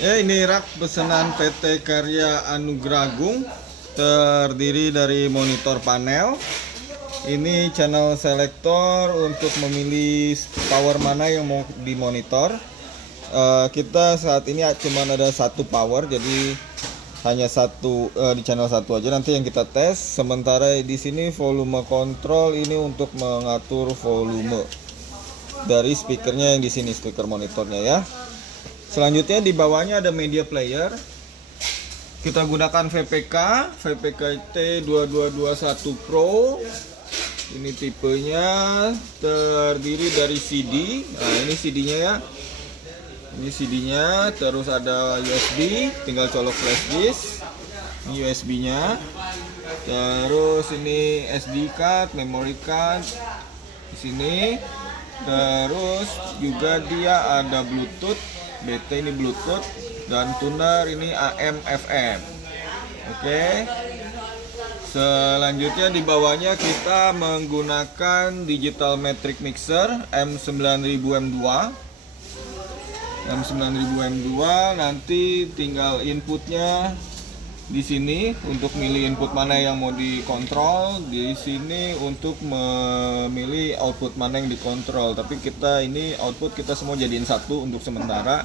Ya, ini rak pesanan PT Karya Anugrah Agung, terdiri dari monitor panel. Ini channel selector untuk memilih power mana yang mau dimonitor. Kita saat ini cuma ada satu power, jadi hanya satu di channel satu aja nanti yang kita tes. Sementara di sini volume control ini untuk mengatur volume dari speakernya yang di sini, speaker monitornya ya. Selanjutnya di bawahnya ada media player. Kita gunakan VPK T2221 Pro. Ini tipenya terdiri dari CD. Nah, ini CD-nya ya. Ini CD-nya, terus ada USB, tinggal colok flash disk. Ini USB-nya. Terus ini SD card, memory card di sini. Terus juga dia ada Bluetooth, BT ini Bluetooth, dan tuner ini AM FM. Oke. Selanjutnya di bawahnya kita menggunakan digital metric mixer M9000M2. M9000M2 nanti tinggal inputnya di sini untuk milih input mana yang mau dikontrol, di sini untuk memilih output mana yang dikontrol. Tapi kita ini output kita semua jadiin satu untuk sementara.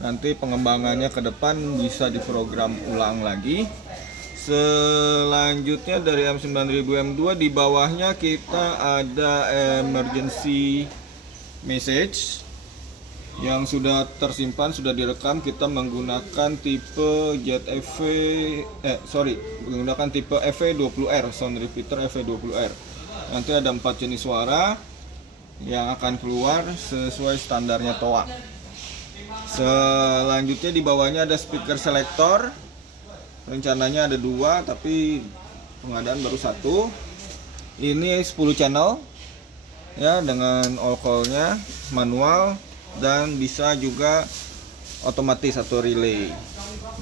Nanti pengembangannya ke depan bisa diprogram ulang lagi. Selanjutnya dari M9000M2 di bawahnya kita ada emergency message yang sudah tersimpan, sudah direkam. Kita menggunakan tipe menggunakan tipe FE20R, sound repeater FE20R. Nanti ada 4 jenis suara yang akan keluar sesuai standarnya TOA. Selanjutnya di bawahnya ada speaker selector. Rencananya ada 2 tapi pengadaan baru 1. Ini 10 channel ya, dengan all call-nya manual dan bisa juga otomatis atau relay.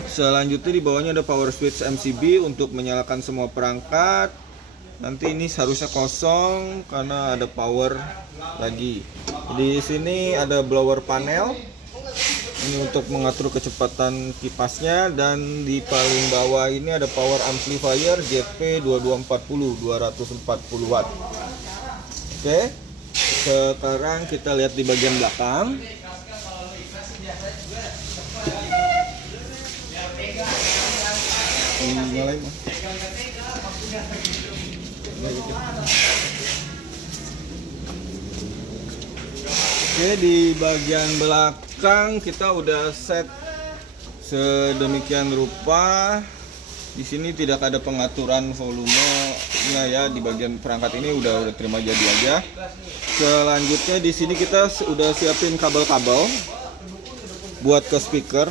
Selanjutnya di bawahnya ada power switch MCB untuk menyalakan semua perangkat. Nanti ini seharusnya kosong karena ada power lagi. Di sini ada blower panel. Ini untuk mengatur kecepatan kipasnya, dan di paling bawah ini ada power amplifier JP2240 240 watt. Oke. Sekarang kita lihat di bagian belakang. Oke, di bagian belakang kita udah set sedemikian rupa. Di sini tidak ada pengaturan volumenya ya, di bagian perangkat ini udah terima jadi aja. Selanjutnya di sini kita udah siapin kabel-kabel buat ke speaker.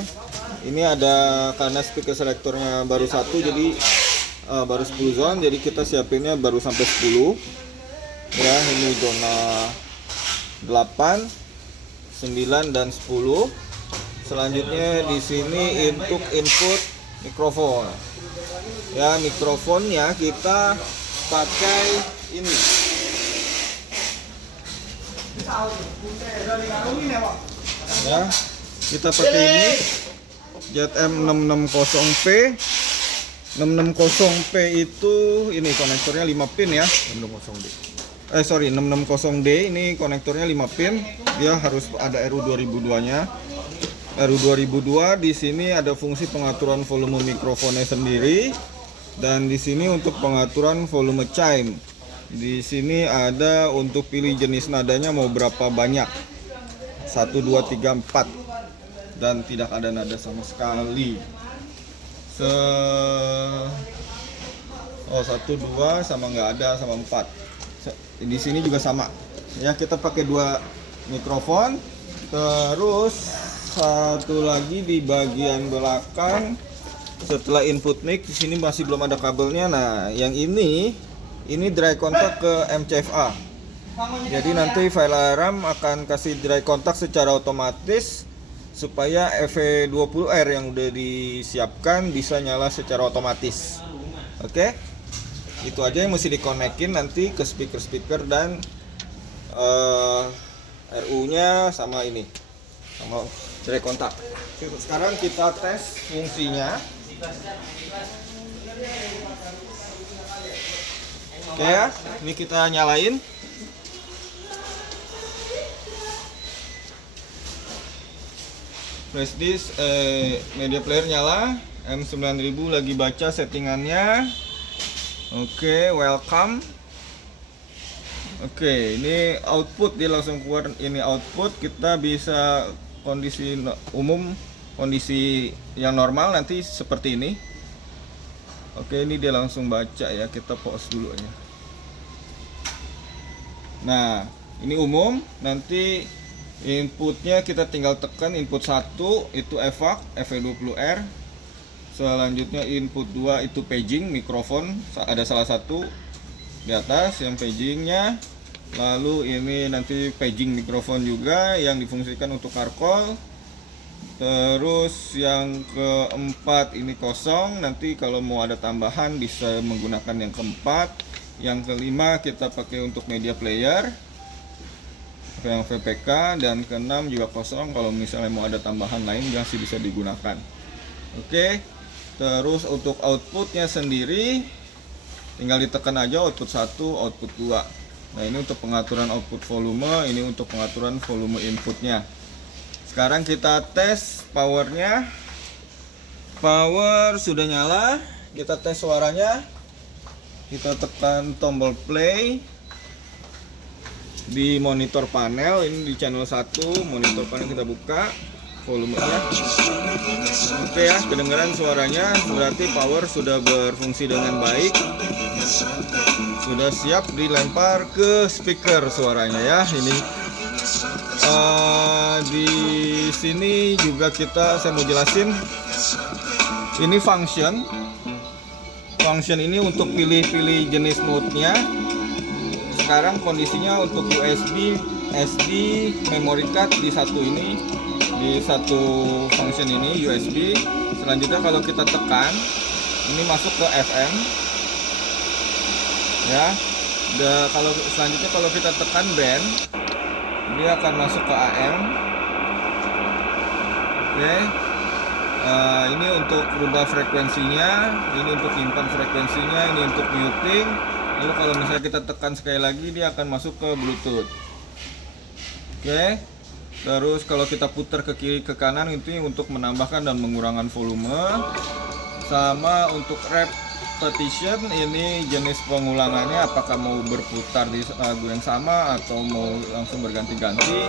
Ini ada, karena speaker selektornya baru 1 jadi baru 10 zone, jadi kita siapinnya baru sampai 10. Ya, ini zona 8, 9 dan 10. Selanjutnya di sini untuk input mikrofon. Ya, mikrofonnya kita pakai ini. Ya, kita pakai ini ZM660P. 660P itu ini konektornya 5 pin ya. 660D. 660D ini konektornya 5 pin. Dia harus ada RU2002-nya. RU2002 di sini ada fungsi pengaturan volume mikrofonnya sendiri, dan di sini untuk pengaturan volume chime. Di sini ada untuk pilih jenis nadanya mau berapa banyak. 1 2 3 4 dan tidak ada nada sama sekali. 1 2 sama nggak ada, sama 4. Di sini juga sama. Ya, kita pakai 2 mikrofon. Terus satu lagi di bagian belakang setelah input mic, di sini masih belum ada kabelnya. Nah, yang ini dry contact ke MCFA. Jadi nanti file alarm akan kasih dry contact secara otomatis supaya FE20R yang udah disiapkan bisa nyala secara otomatis. Oke? Itu aja yang mesti dikonekin nanti ke speaker-speaker dan RU-nya sama ini, sama jack kontak. Sekarang kita tes fungsinya. Oke ya, ini kita nyalain. Flash disk, media player nyala, M9000 lagi baca settingannya. Oke, welcome. Oke, ini output, dia langsung keluar. Ini output, kita bisa kondisi umum, kondisi yang normal nanti seperti ini. Oke, ini dia langsung baca ya, kita pause dulu ya. Nah, ini umum, nanti inputnya kita tinggal tekan input 1 itu evac FE20R. Selanjutnya input 2 itu paging mikrofon, ada salah satu di atas yang pagingnya. Lalu ini nanti paging mikrofon juga yang difungsikan untuk carcall. Terus yang keempat ini kosong, nanti kalau mau ada tambahan bisa menggunakan yang keempat. Yang kelima kita pakai untuk media player yang VPK, dan keenam juga kosong, kalau misalnya mau ada tambahan lain masih bisa digunakan. Oke, terus untuk outputnya sendiri tinggal ditekan aja output 1, output 2. Nah, ini untuk pengaturan output volume, ini untuk pengaturan volume inputnya. Sekarang kita tes powernya. Power sudah nyala, kita tes suaranya. Kita tekan tombol play di monitor panel, ini di channel 1 monitor panel, kita buka volumenya. Oke ya, kedengaran suaranya, berarti power sudah berfungsi dengan baik, sudah siap dilempar ke speaker suaranya ya. Ini di sini juga saya mau jelasin, ini function ini untuk pilih-pilih jenis mode-nya. Sekarang kondisinya untuk USB, SD, memory card di satu function ini USB. Selanjutnya kalau kita tekan, ini masuk ke FM ya. Selanjutnya kalau kita tekan band, dia akan masuk ke AM. Oke. Ini untuk rubah frekuensinya, ini untuk nyimpan frekuensinya, ini untuk muting. Lalu kalau misalnya kita tekan sekali lagi, dia akan masuk ke Bluetooth. Oke. Terus kalau kita putar ke kiri ke kanan, itu untuk menambahkan dan mengurangkan volume. Sama untuk repetition, ini jenis pengulangannya, apakah mau berputar di lagu yang sama atau mau langsung berganti-ganti,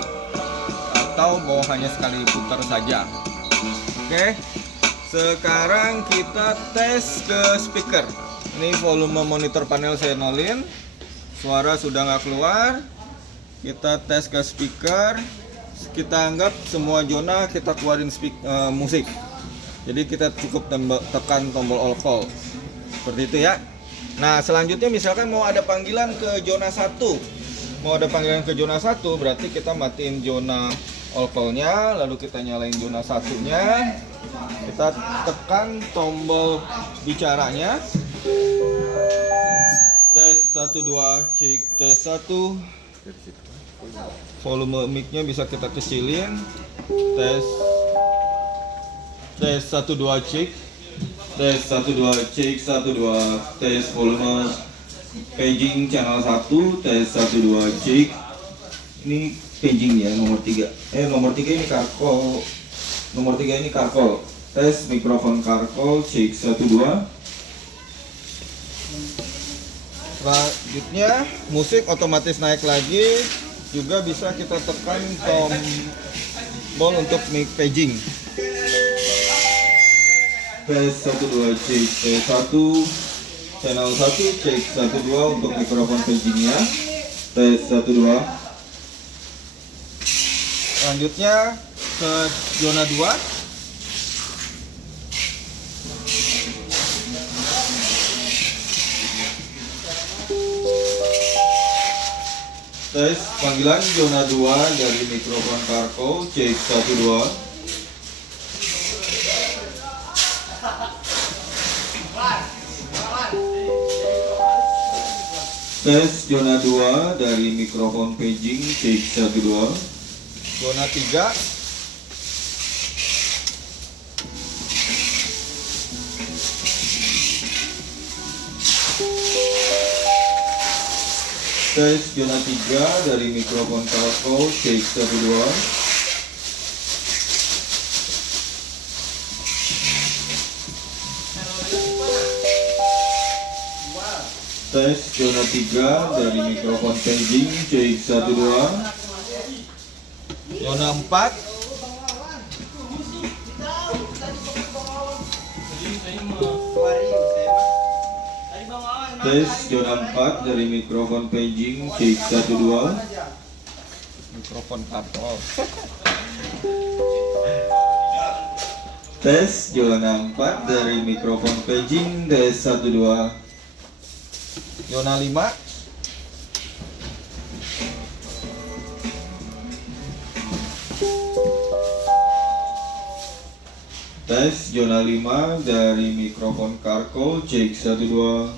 atau mau hanya sekali putar saja. Oke. Sekarang kita tes ke speaker. Ini volume monitor panel saya nolin, suara sudah nggak keluar. Kita tes ke speaker, kita anggap semua zona kita keluarin musik. Jadi kita cukup tekan tombol all call, seperti itu ya. Nah, selanjutnya misalkan mau ada panggilan ke zona 1, berarti kita matiin zona all call-nya, lalu kita nyalain zona 1-nya. Kita tekan tombol bicaranya. Tes 1 2, cek tes 1. Volume mic-nya bisa kita kecilin. Tes 1 2, cek. Tes 1 2, cek 1 2. Tes volume paging channel 1. Tes 1 2, cek. Ini paging ya, nomor 3. Nomor 3 ini carcall. Nomor 3 ini carcall. Tes mikrofon carcall, cek 1 2. Selanjutnya musik otomatis naik lagi. Juga bisa kita tekan tombol untuk mic paging. Tes 1 2, cek tes 1. Channel 1, cek 1 2 untuk mikrofon pagingnya. Tes 1 2. Selanjutnya ke zona 2. Tes panggilan zona 2 dari mikrofon carcall, cek 1 2. Tes zona 2 dari mikrofon paging cek 1 2. Zona 3. Tes zona 3 dari mikrofon Carco cek 1 2. Tes zona 3 dari mikrofon paging cek 1 2. Zona 4. Tes zona 4 dari mikrofon paging cek 1 2. Mikrofon kartol. Tes zona 4 dari mikrofon paging tes 1 2. Zona 5. Tes zona 5 dari mikrofon Carco cek 1 2.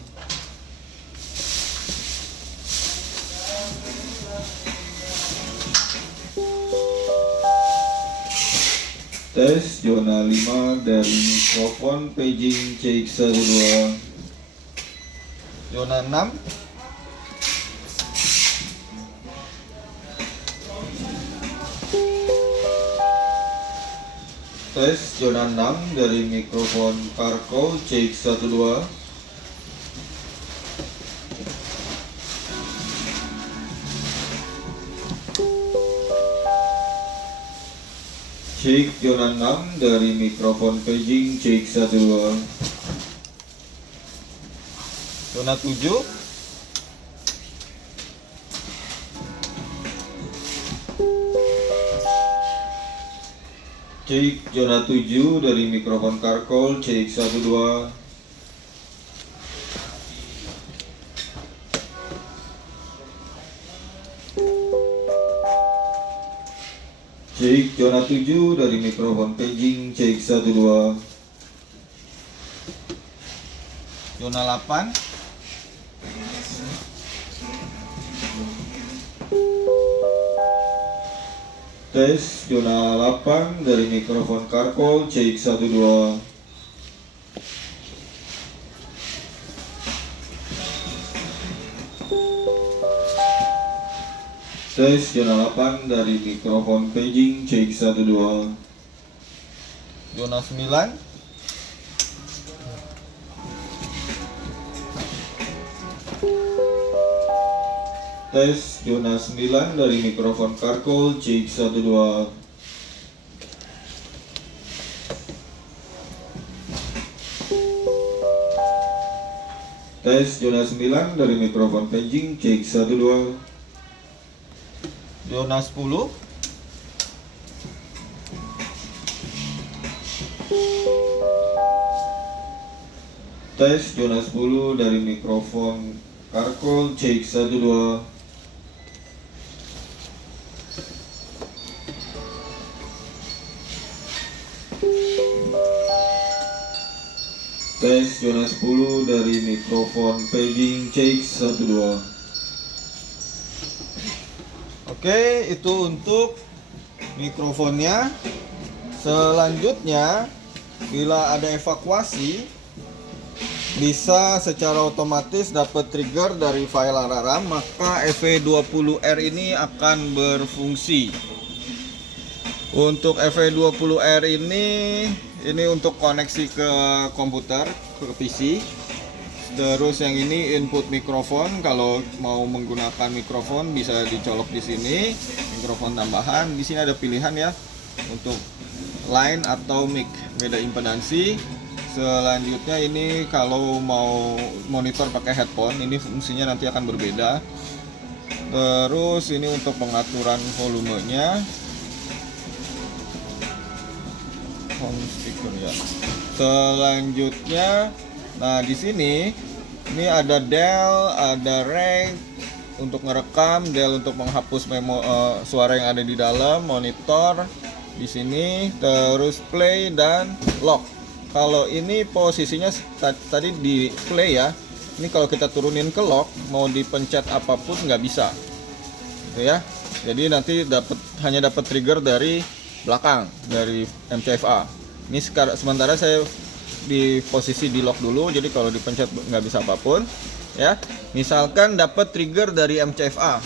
Tes zona 5 dari mikrofon paging cek 1 2. Zona 6. Tes zona 6 dari mikrofon Carco cek 1 2. Cek zona 6 dari mikrofon paging cek 1 2. Zona 7. Cek zona 7 dari mikrofon Carco cek 1 2. Cek zona 7 dari mikrofon paging cek 1 2. Zona 8. Tes zona 8 dari mikrofon Carco cek 1 2. Tes zona 8 dari mikrofon paging cek 1 2. Zona 9. Tes zona 9 dari mikrofon Carco cek 1 2. Tes zona 9 dari mikrofon paging cek 1 2. Zona 10. Tes zona 10 dari mikrofon Carco cek 1 2. Tes zona 10 dari mikrofon paging cek 1 2. Oke, itu untuk mikrofonnya. Selanjutnya, bila ada evakuasi, bisa secara otomatis dapat trigger dari file alarm, maka FV20R ini akan berfungsi. Untuk FV20R ini untuk koneksi ke komputer, ke PC. Terus yang ini input mikrofon, kalau mau menggunakan mikrofon bisa dicolok di sini, mikrofon tambahan. Di sini ada pilihan ya untuk line atau mic, beda impedansi. Selanjutnya ini kalau mau monitor pakai headphone, ini fungsinya nanti akan berbeda. Terus ini untuk pengaturan volumenya, home speaker ya. Selanjutnya, nah di sini ini ada del, ada rec untuk ngerekam, del untuk menghapus suara yang ada di dalam, monitor di sini, terus play dan lock. Kalau ini posisinya tadi di play ya, Ini kalau kita turunin ke lock, mau dipencet apapun nggak bisa, gitu ya. Jadi nanti hanya dapat trigger dari belakang, dari MCFA. Ini sementara saya di posisi di lock dulu, jadi kalau dipencet nggak bisa apapun, ya. Misalkan dapat trigger dari MCFA,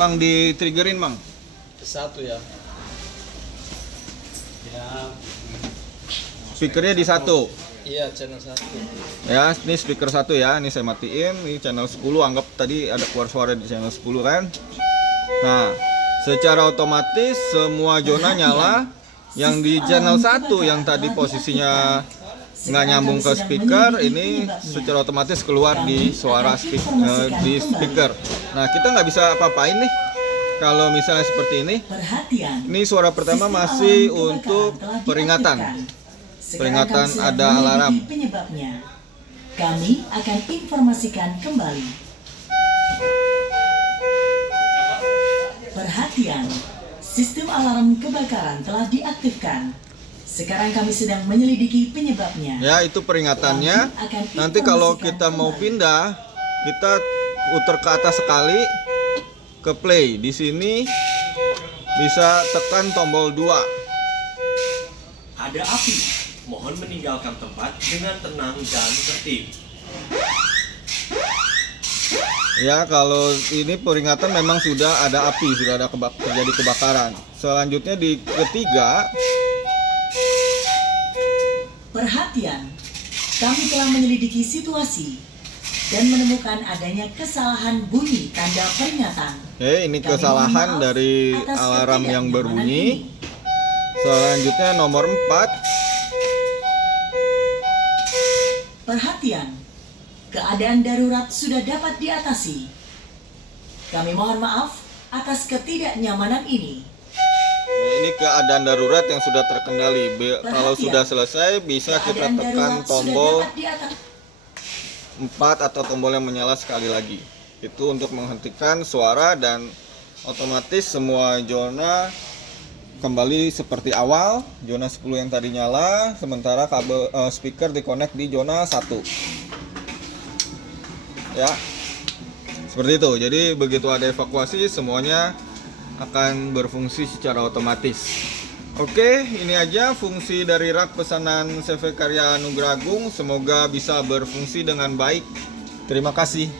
Bang, di triggerin, Bang. Satu ya. Speakernya di 1. Iya, channel 1. Ya, ini speaker 1 ya. Ini saya matiin. Ini channel 10. Anggap tadi ada keluar suara di channel 10 kan. Nah, secara otomatis semua zona nyala. Yang di channel 1 yang tadi posisinya nggak nyambung ke speaker, ini secara otomatis keluar di suara di speaker. Nah, kita nggak bisa apa-apain nih kalau misalnya seperti ini. Ini suara pertama masih untuk peringatan ada alarm. Penyebabnya. Kami akan informasikan kembali. Perhatian, sistem alarm kebakaran telah diaktifkan. Sekarang kami sedang menyelidiki penyebabnya. Ya, itu peringatannya. Nanti kalau kita mau pindah, kita putar ke atas sekali, ke play. Di sini bisa tekan tombol 2. Ada api. Mohon meninggalkan tempat dengan tenang dan tertib. Ya, kalau ini peringatan memang sudah ada api, sudah ada terjadi kebakaran. Selanjutnya di ketiga. Perhatian, kami telah menyelidiki situasi dan menemukan adanya kesalahan bunyi tanda peringatan. Ini kesalahan dari alarm yang berbunyi. Selanjutnya nomor 4. Perhatian, keadaan darurat sudah dapat diatasi. Kami mohon maaf atas ketidaknyamanan ini. Nah, ini keadaan darurat yang sudah terkendali. Kalau sudah selesai, bisa kita tekan tombol 4 atau tombol yang menyala sekali lagi. Itu untuk menghentikan suara dan otomatis semua zona kembali seperti awal. Zona 10 yang tadi nyala, sementara kabel speaker dikonek di zona 1. Ya, seperti itu. Jadi begitu ada evakuasi, semuanya akan berfungsi secara otomatis. Oke, ini aja fungsi dari rak pesanan CV Karya Anugrah Agung. Semoga bisa berfungsi dengan baik. Terima kasih.